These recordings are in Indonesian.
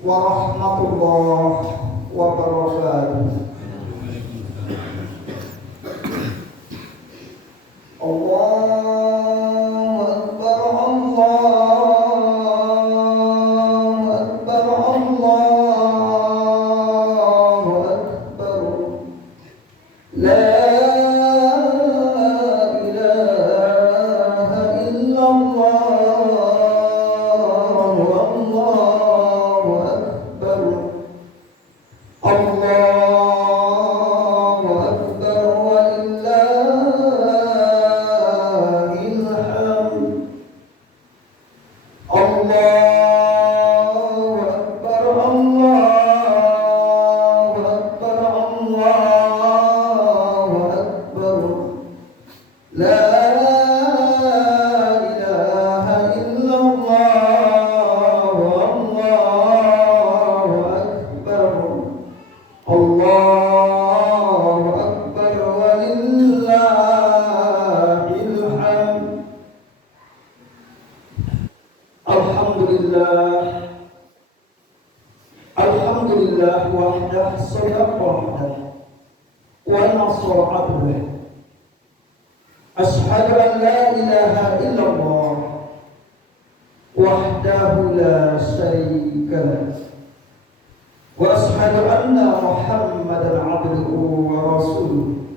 warahmatullahi wabarakatuh. Allahu Akbar, Allahu Akbar, Allahu Akbar. La ilaha illallah, Allahu Akbar. Allahu Akbar walillahil hamd. Allahu Akbar, Allahu Akbar, Allahu Akbar. La ilaha illallah, Allahu Akbar. Allahu Akbar walillahil hamd. Alhamdulillah wahdah sadaqa wahdah wa nasara abdah. Ashhadu an la ilaha illallah wahdahu la syarika lah. Wa ashhadu anna Muhammadan abduhu wa rasuluh.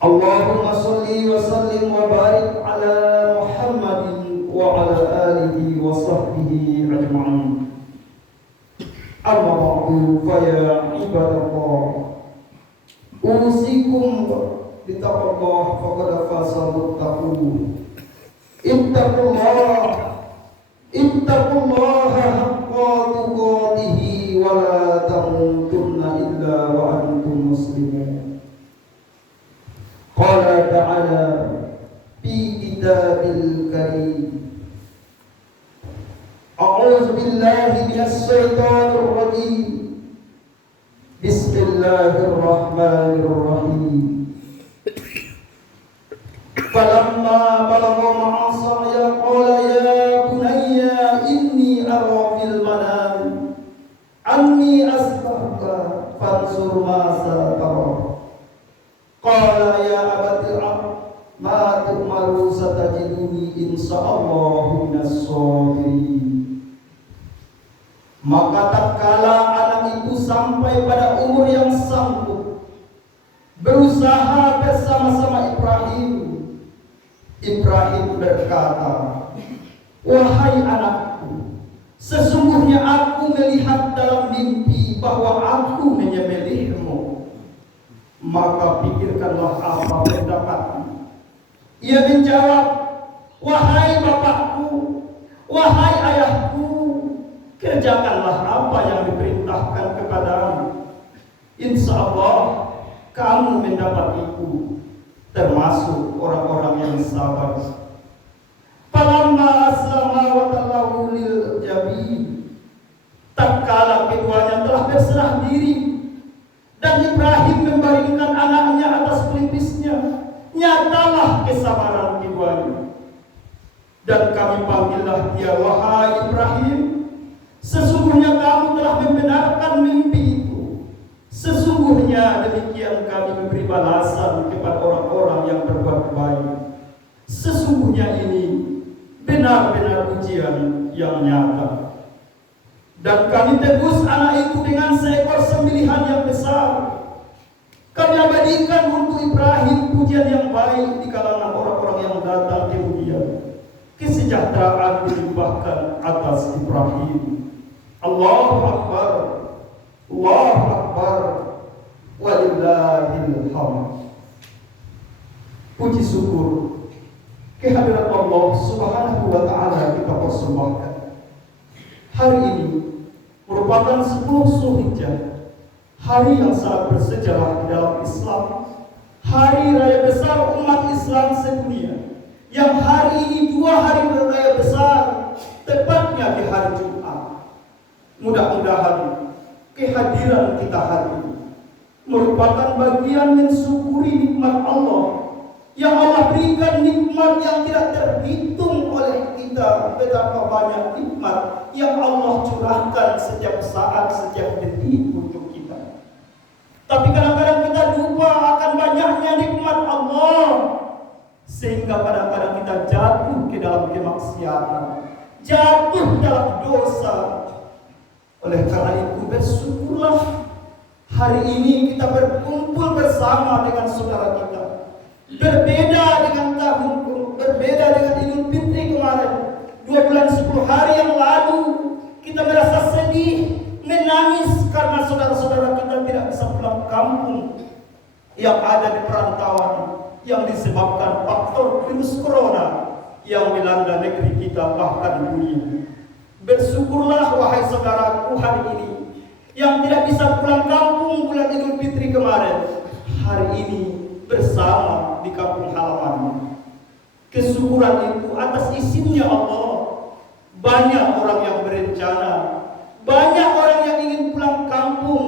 Allahumma shalli wa sallim wa barik ala Muhammadin wa ala alihi wa sahbihi ajma'in. Amma ba'du fa ya ibadallah, usikum bitaqwallah faqad faza muttaqun. Ittaqullaha haqqa tuqatih wa la tamutunna illa wa antum muslimun. Qala ta'ala fi kitabil karim. A'udzu billahi minasy syaithanir rajim. Bismillahirrahmanirrahim. Falamma balagha ma'asaya qala ya bunayya inni ara fil manam anni asbahka fansur ma satara. Qala ya abati ma tu'maru satajiduni insyaallahu minas sabirin. Maka tatkala anak itu sampai pada umur yang sanggup berusaha bersama-sama Ibrahim berkata, wahai anakku, sesungguhnya aku melihat dalam mimpi bahwa aku menyembelihmu. Maka pikirkanlah apa pendapatmu. Ia menjawab, wahai bapakku, wahai ayahku, kerjakanlah apa yang diperintahkan kepadamu. Insya Allah kamu mendapatiku termasuk orang-orang yang sabar. Falamma aslama wa tallahu lil jabin. Tatkala keduanya telah berserah diri dan Ibrahim membaringkan anaknya atas pelipisnya, nyatalah kesabaran keduanya. Dan kami panggillah dia, wahai Ibrahim, sesungguhnya kamu telah membenarkan mimpi itu. Sesungguhnya demikian kami memberi balasan kepada orang-orang yang berbuat baik. Sesungguhnya ini benar-benar ujian yang nyata. Dan kami tebus anak itu dengan seekor sembelihan yang besar. Kami abadikan untuk Ibrahim pujian yang baik di kalangan orang-orang yang datang kemudian. Kesejahteraan dilimpahkan atas Ibrahim. Allahu Akbar, Allahu Akbar, walillahil hamd. Puji syukur kehadirat Allah Subhanahu wa ta'ala kita persembahkan. Hari ini merupakan 10 Zulhijjah, hari yang sangat bersejarah di dalam Islam, hari raya besar umat Islam sedunia, yang hari ini 2 hari berraya besar, tepatnya di hari Jumat. Mudah-mudahan kehadiran kita hari ini merupakan bagian mensyukuri nikmat Allah, yang Allah berikan nikmat yang tidak terhitung oleh kita. Betapa banyak nikmat yang Allah curahkan setiap saat, setiap detik untuk kita. Tapi kadang-kadang kita lupa akan banyaknya nikmat Allah, sehingga kadang-kadang kita jatuh ke dalam kemaksiatan, jatuh dalam dosa. Oleh karena itu bersyukurlah hari ini kita berkumpul bersama dengan saudara kita. Berbeda dengan berbeda dengan Idul Fitri kemarin, 2 bulan 10 hari yang lalu, kita merasa sedih, menangis karena saudara-saudara kita tidak bisa pulang kampung yang ada di perantauan, yang disebabkan faktor virus corona yang melanda negeri kita bahkan dunia. Bersyukurlah wahai saudaraku hari ini yang tidak bisa pulang kampung bulan Idul Fitri kemarin, hari ini bersama di kampung halaman. Kesyukuran itu atas izinnya Allah. Banyak orang yang berencana, banyak orang yang ingin pulang kampung,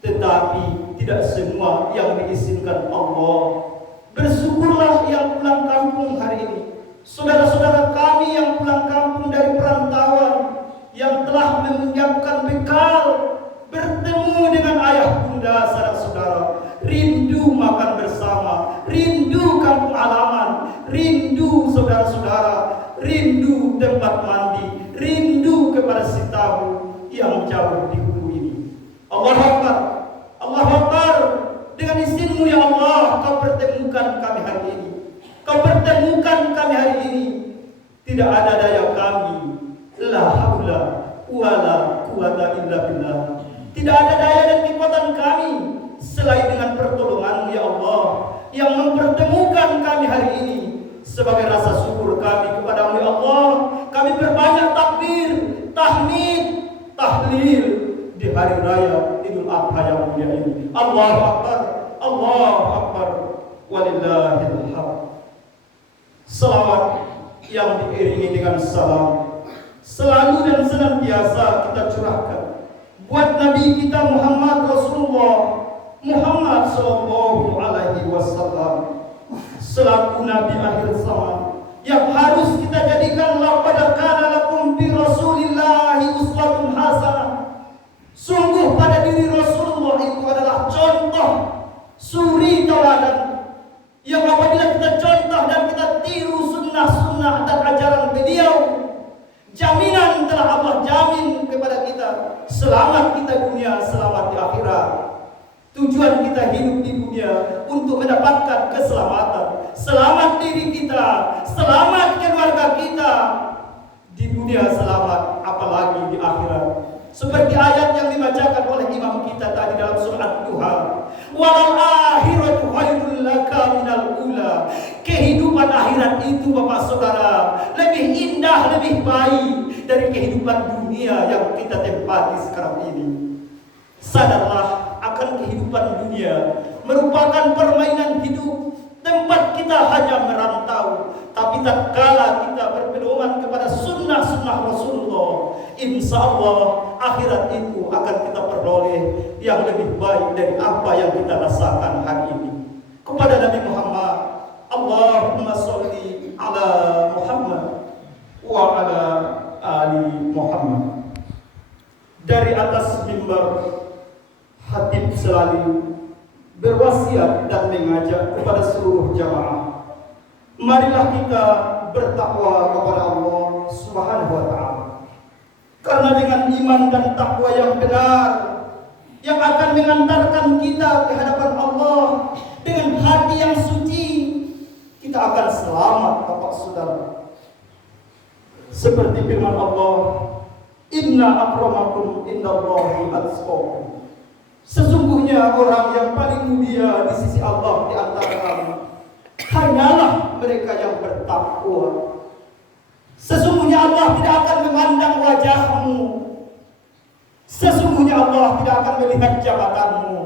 tetapi tidak semua yang diizinkan Allah. Bersyukurlah yang pulang kampung hari ini. Saudara-saudara kami yang pulang kampung dari perantauan, yang telah menyiapkan bekal, bertemu dengan ayah bunda saudara-saudara, rindu makan bersama, rindu kampung halaman, rindu saudara-saudara, rindu tempat mandi, rindu kepada si tahu yang jauh di hulu ini. Allahu Akbar, Allahu Akbar. Dengan izinmu ya Allah, kau pertemukan kami hari ini. Kau pertemukan kami hari ini. Tidak ada daya kami, la haula wala quwata illa billah. Tidak ada daya dan kekuatan kami selain dengan pertolongan ya Allah yang mempertemukan kami hari ini. Sebagai rasa syukur kami kepada-Mu ya Allah, kami perbanyak takbir, tahmid, tahlil di hari raya Idul Adha yang mulia ini. Allahu Akbar, Allahu Akbar, walillahil hamd. Salawat yang diiringi dengan salam selalu dan senantiasa kita curahkan buat Nabi kita Muhammad Rasulullah Muhammad sallallahu alaihi wasallam selaku Nabi akhir zaman yang harus kita jadikan laqad kana lakum bi Rasulillahi uswatun hasanah. Sungguh pada diri Rasulullah itu adalah contoh suri tauladan yang apabila kita contoh dan kita tiru sunnah-sunnah dan ajaran beliau, jaminan telah Allah jamin kepada kita selamat kita dunia, selamat di akhirat. Tujuan kita hidup di dunia untuk mendapatkan keselamatan, selamat diri kita, selamat keluarga kita. Di dunia selamat, apalagi di akhirat. Seperti ayat yang dibacakan oleh imam kita tadi dalam surat Duha. Walal akhiratu khairul laka minal ula. Kehidupan akhirat itu Bapak Saudara lebih indah, lebih baik dari kehidupan dunia yang kita tempati sekarang ini. Sadarlah akan kehidupan dunia merupakan permainan hidup, tempat kita hanya merantau. Tapi tatkala kita berpedoman kepada sunnah-sunnah Rasulullah, insya Allah akhirat itu akan kita peroleh yang lebih baik dari apa yang kita rasakan hari ini. Kepada Nabi Muhammad, Allahumma sholli ala Muhammad wa ala ali Muhammad. Dari atas mimbar, Khatib selalu berwasiat dan mengajak kepada seluruh jamaah, marilah kita bertakwa kepada Allah Subhanahu wa ta'ala. Karena dengan iman dan takwa yang benar yang akan mengantarkan kita ke hadapan Allah, dengan hati yang suci kita akan selamat Bapak Saudara. Seperti firman Allah, inna akramakum indallahi atqakum. Sesungguhnya orang yang paling mulia di sisi Allah di antara kamu hanyalah mereka yang bertakwa. Sesungguhnya Allah tidak akan memandang wajahmu. Sesungguhnya Allah tidak akan melihat jabatanmu.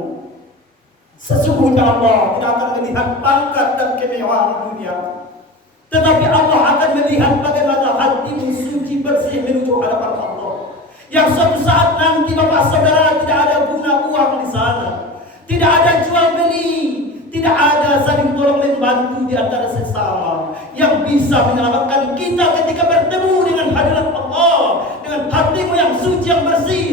Sesungguhnya Allah tidak akan melihat pangkat dan kemewahan dunia. Tetapi Allah akan melihat bagaimana hatimu suci bersih menuju hadapan Allah. Yang suatu saat nanti Bapak Saudara tidak ada guna uang di sana, tidak ada jual beli, tidak ada saling tolong membantu di antara sesama yang bisa menyelamatkan kita ketika bertemu dengan hadirat Allah, dengan hatimu yang suci yang bersih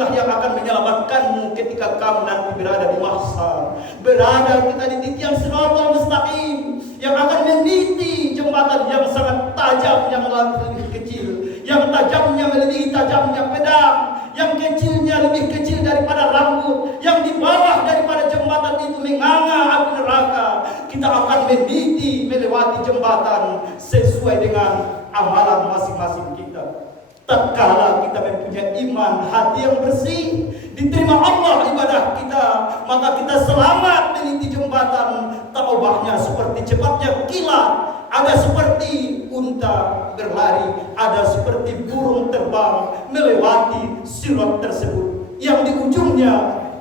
itulah yang akan menyelamatkanmu ketika kamu nanti berada di mahsyar, berada kita di titik yang siratal mustaqim, yang akan meniti jembatan yang sangat tajam, yang lebih kecil, yang tajamnya melebihi tajamnya pedang, yang kecilnya lebih kecil daripada rambut, yang di bawah daripada jembatan itu menganga api neraka. Kita akan meniti melewati jembatan sesuai dengan amalan masing-masing kita. Tatkala kita mempunyai iman, hati yang bersih, diterima Allah ibadah kita, maka kita selamat meniti jembatan. Taubahnya seperti cepatnya kilat, ada seperti unta berlari, ada seperti burung terbang melewati sirat tersebut, yang di ujungnya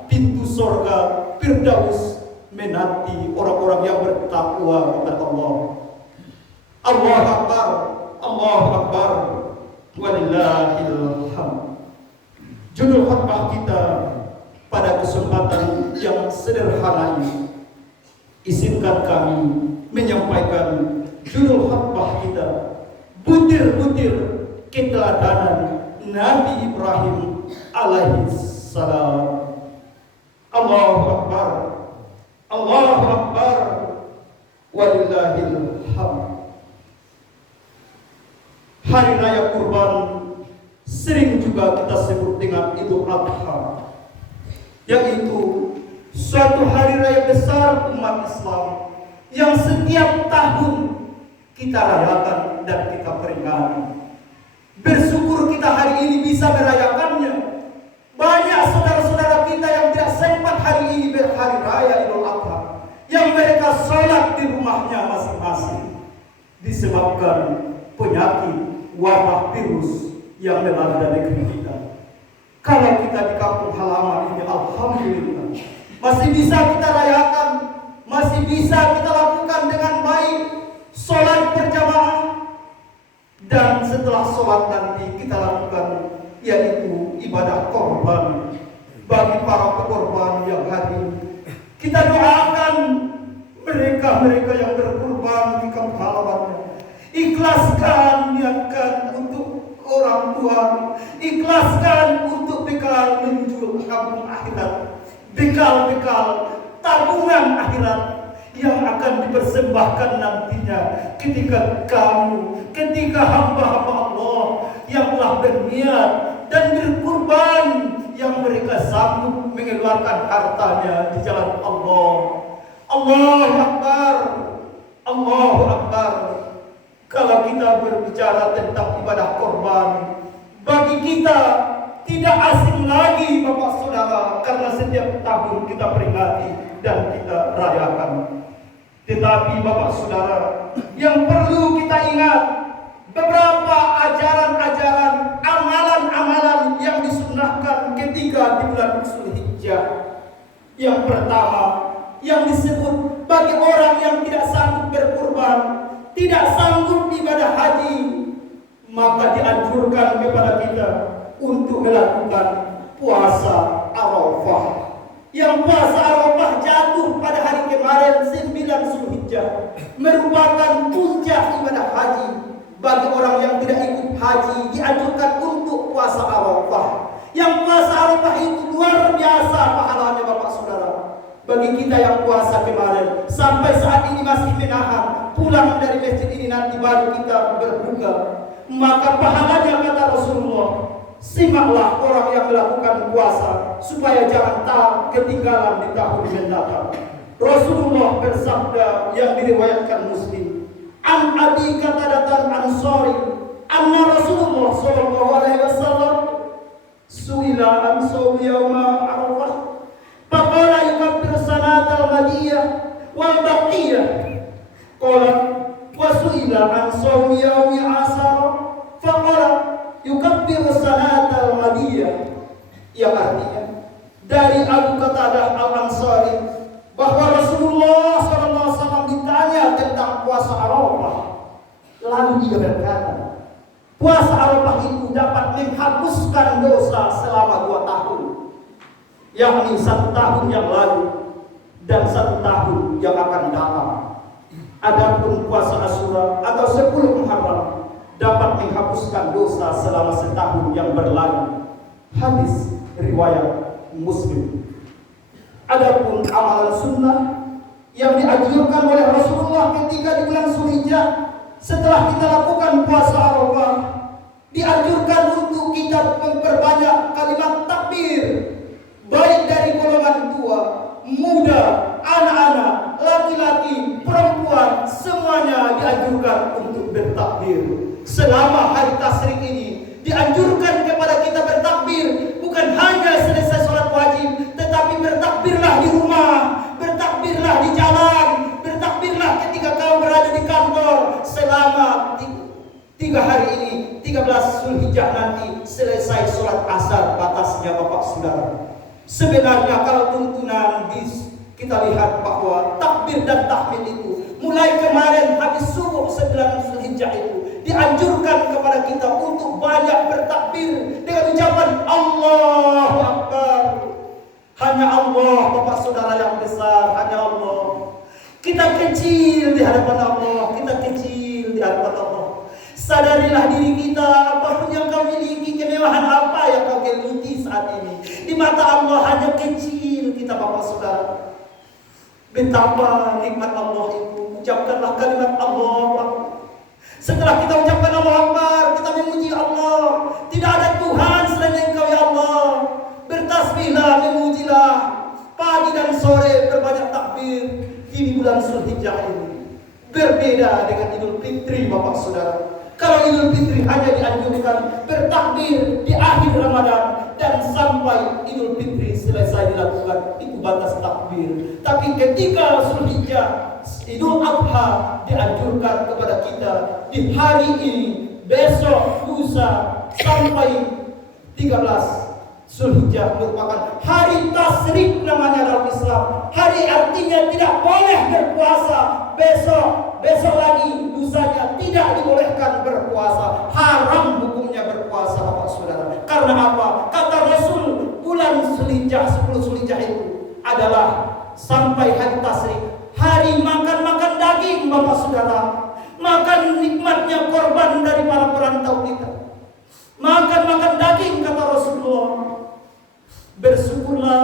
pintu surga Firdaus menanti orang-orang yang bertakwa kepada Allah. Allahu Akbar, Allahu Akbar, walillahil hamd. Judul khutbah kita pada kesempatan yang sederhana ini, izinkan kami menyampaikan judul khutbah kita, butir-butir keteladanan Nabi Ibrahim alaihi salam. Allahu Akbar, Allahu Akbar, walillahil hamd. Hari Raya Kurban sering juga kita sebut dengan Idul Adha, yaitu suatu hari raya besar umat Islam yang setiap tahun kita rayakan dan kita peringati. Bersyukur kita hari ini bisa merayakannya. Banyak saudara-saudara kita yang tidak sempat hari ini berhari raya Idul Adha, yang mereka sholat di rumahnya masing-masing disebabkan penyakit wabah virus yang melanda negeri kita. Kalau kita di kampung halaman ini, alhamdulillah, masih bisa kita rayakan, masih bisa kita lakukan dengan baik sholat berjamaah, dan setelah sholat nanti kita lakukan yaitu ibadah korban bagi para pekorban yang hadir. Kita doakan mereka-mereka yang berkorban di kampung halamannya. Ikhlaskan, niatkan untuk orang tua, ikhlaskan untuk bekal menuju kampung akhirat, bekal-bekal tabungan akhirat yang akan dipersembahkan nantinya ketika kamu, ketika hamba-hamba Allah yang telah berniat dan berkorban, yang mereka sanggup mengeluarkan hartanya di jalan Allah. Allahu Akbar, Allahu Akbar. Kalau kita berbicara tentang ibadah korban, bagi kita tidak asing lagi Bapak Saudara, karena setiap tahun kita peringati dan kita rayakan. Tetapi Bapak Saudara, yang perlu kita ingat, beberapa ajaran-ajaran, amalan-amalan yang disunnahkan ketika di bulan Zulhijjah. Yang pertama, yang disebut bagi orang yang tidak sanggup berkurban, tidak sanggup ibadah haji, maka dianjurkan kepada kita untuk melakukan puasa Arafah. Yang puasa Arafah jatuh pada hari kemarin 9 Zulhijjah, merupakan puncak ibadah haji. Bagi orang yang tidak ikut haji, dianjurkan untuk puasa Arafah. Yang puasa Arafah itu luar biasa pahalanya Bapak Saudara. Bagi kita yang puasa kemarin, sampai saat ini masih menahan, pulang dari masjid ini nanti baru kita berbuka, maka pahalanya kata Rasulullah, simaklah orang yang melakukan puasa supaya jangan ketinggalan di tahun mendatang. Rasulullah bersabda yang diriwayatkan Muslim, an Abi Qatadah Ansari, anna Rasulullah sallallahu alaihi wasallam suila an shaumi yauma Arafah, faqala yukaffiru sanatal madiyah wal baqiyah. Qala wa suila an shaumi yaumi Ashara, faqala yukaffiru sanatal madiyah. Yang artinya dari Abu Qatadah Al-Ansari bahwa Rasulullah SAW ditanya tentang puasa Arafah, lalu ia berkata, puasa Arafah itu dapat menghapuskan dosa selama 2 tahun, yakni 1 tahun yang lalu dan 1 tahun yang akan datang. Adapun puasa Asyura atau 10 Muharram dapat menghapuskan dosa selama 1 tahun yang berlalu. Hadis riwayat Muslim. Adapun amalan sunnah yang dianjurkan oleh Rasulullah ketika di bulan Zulhijjah setelah kita lakukan puasa Arafah, dianjurkan untuk kita memperbanyak kalimat takbir, baik dari golongan tua, muda, anak-anak, laki-laki, perempuan, semuanya dianjurkan untuk bertakbir. Selama hari tasyrik ini dianjurkan kepada kita bertakbir, bukan hanya selesai sholat wajib, tetapi bertakbirlah di rumah, bertakbirlah di jalan, bertakbirlah ketika kau berada di kantor. Selama 3 hari ini, 13 Zulhijjah nanti selesai sholat asar batasnya Bapak Saudara. Sebenarnya kalau tuntunan kita lihat bahwa takbir dan tahmid itu mulai kemarin habis subuh 9 Zulhijjah itu dianjurkan kepada kita untuk banyak bertakbir dengan ucapan Allahu Akbar. Hanya Allah Bapak Saudara yang besar, hanya Allah. Kita kecil di hadapan Allah, kita kecil di hadapan Allah. Sadarilah diri kita, apapun yang kau miliki, kemewahan apa yang kau geluti saat ini, di mata Allah hanya kecil kita Bapak Saudara. Betapa nikmat Allah itu. Ucapkanlah kalimat Allah. Setelah kita ucapkan Allah Akbar, kita memuji Allah. Tidak ada Tuhan selain Engkau ya Allah. Bertasbihlah, memujilah. Pagi dan sore berbanyak takbir di bulan Zulhijjah ini. Berbeda dengan Idul Fitri Bapak Saudara. Kalau Idul Fitri hanya dianjurkan bertakbir di akhir Ramadan dan sampai Idul Fitri selesai dilakukan, itu batas takbir. Tapi ketika Zulhijjah, Idul Adha dianjurkan kepada kita di hari ini, besok, lusa sampai 13 Zulhijjah merupakan hari tasyrik namanya dalam Islam. Hari artinya tidak boleh berpuasa. Besok lagi, lusanya tidak dibolehkan berpuasa. Haram hukumnya berpuasa Bapak Saudara. Karena apa? Kata Rasul, bulan Zulhijjah, 10 Zulhijjah itu adalah sampai hari tasyrik, hari makan daging Bapak Saudara. Makan nikmatnya korban dari para perantau kita. Makan daging kata Rasulullah. Bersyukurlah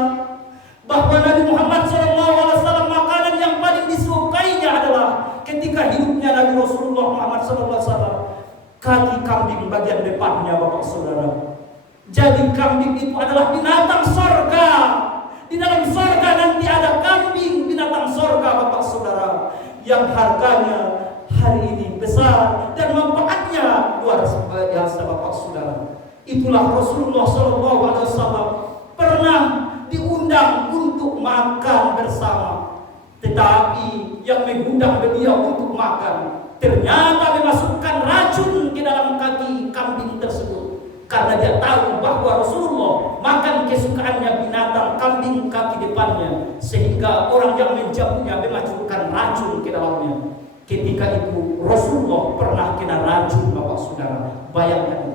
bahwa Nabi Muhammad SAW makanan yang paling disukainya adalah ketika hidupnya Nabi Rasulullah Muhammad SAW, kaki kambing bagian depannya Bapak Saudara. Jadi kambing itu adalah binatang sorga. Di dalam sorga nanti ada kambing binatang sorga Bapak Saudara, yang harganya hari ini besar dan manfaatnya luar biasa Bapak Saudara. Itulah Rasulullah SAW pernah diundang untuk makan bersama, tetapi yang mengundang beliau untuk makan ternyata memasukkan racun ke dalam kaki kambing tersebut, karena dia tahu bahwa Rasulullah makan kesukaannya binatang kambing kaki depannya, sehingga orang yang menjamunya memasukkan racun ke dalamnya. Ketika itu Rasulullah pernah kena racun Bapak Saudara. Bayangkan itu.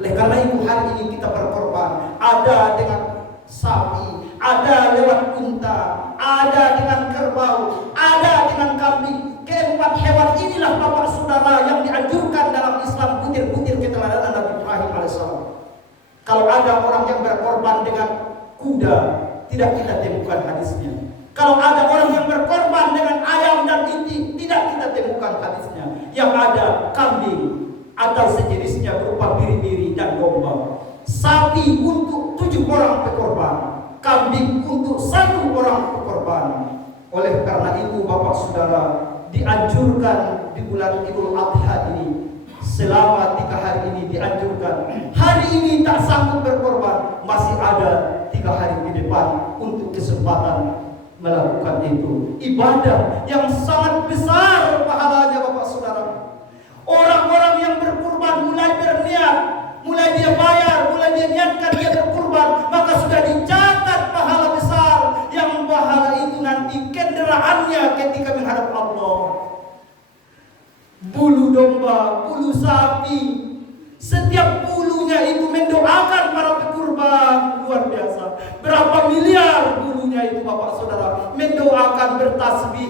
Oleh karena itu hari ini kita berkorban, ada dengan sapi, ada lewat unta, ada dengan kerbau, ada dengan kambing. Keempat hewan inilah Bapak Saudara yang dianjurkan dalam Islam, butir-butir keteladanan Nabi Ibrahim alaihissalam. Kalau ada orang yang berkorban dengan kuda, tidak kita temukan hadisnya. Kalau ada orang yang berkorban dengan ayam dan inti, tidak kita temukan hadisnya. Yang ada kambing atau sejenisnya berupa biri-biri dan domba. Sapi untuk 7 orang pekorban, kambing untuk 1 orang pekorban. Oleh karena itu Bapak Saudara, dianjurkan di bulan Idul Adha ini, selama 3 hari ini dianjurkan. Hari ini tak sanggup berkorban, masih ada 3 hari di depan untuk kesempatan melakukan itu. Ibadah yang sangat besar pahalanya Bapak Saudara. Orang-orang yang berkurban mulai berniat, mulai dia bayar, mulai dia niatkan dia berkurban, maka sudah dicatat pahala besar, yang pahala itu nanti kendaraannya ketika menghadap Allah. Bulu domba, bulu sapi, setiap bulunya itu mendoakan para pekurban. Luar biasa. Berapa miliar bulunya itu Bapak Saudara mendoakan, bertasbih.